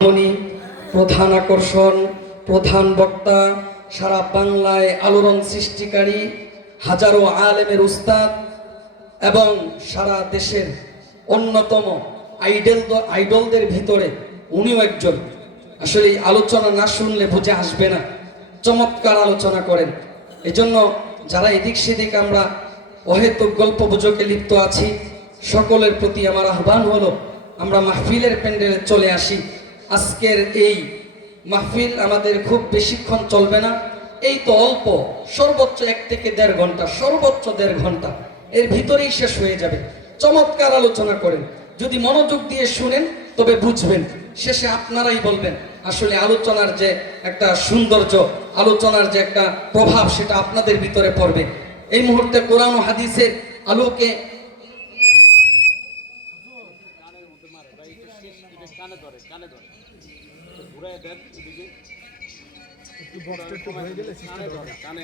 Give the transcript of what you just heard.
উনি প্রধান আকর্ষণ, প্রধান বক্তা, সারা বাংলায় আলোড়ন সৃষ্টিকারী, হাজারো আলেমের উস্তাদ এবং সারা দেশের অন্যতম আইডলদের ভিতরে উনিও একজন। আসলে এই আলোচনা না শুনলে বুঝে আসবে না, চমৎকার আলোচনা করেন। এজন্য যারা এদিক সেদিক আমরা অহেতুক গল্প গুজবে লিপ্ত আছি, সকলের প্রতি আমার আহ্বান হলো আমরা মাহফিলের প্যান্ডেলে চলে আসি। আজকের এই মাহফিল আমাদের খুব বেশিক্ষণ চলবে না, এই তো অল্প, সর্বোচ্চ 1 থেকে 1.5 ঘন্টা, সর্বোচ্চ 1.5 ঘন্টা, এর ভিতরেই শেষ হয়ে যাবে। চমৎকার আলোচনা করেন, যদি মনোযোগ দিয়ে শুনেন তবে বুঝবেন, শেষে আপনারাই বলবেন আসলে আলোচনার যে একটা সৌন্দর্য, আলোচনার যে একটা প্রভাব, সেটা আপনাদের ভিতরে পড়বে। এই মুহূর্তে কোরআন ও হাদিসের আলোকে কানে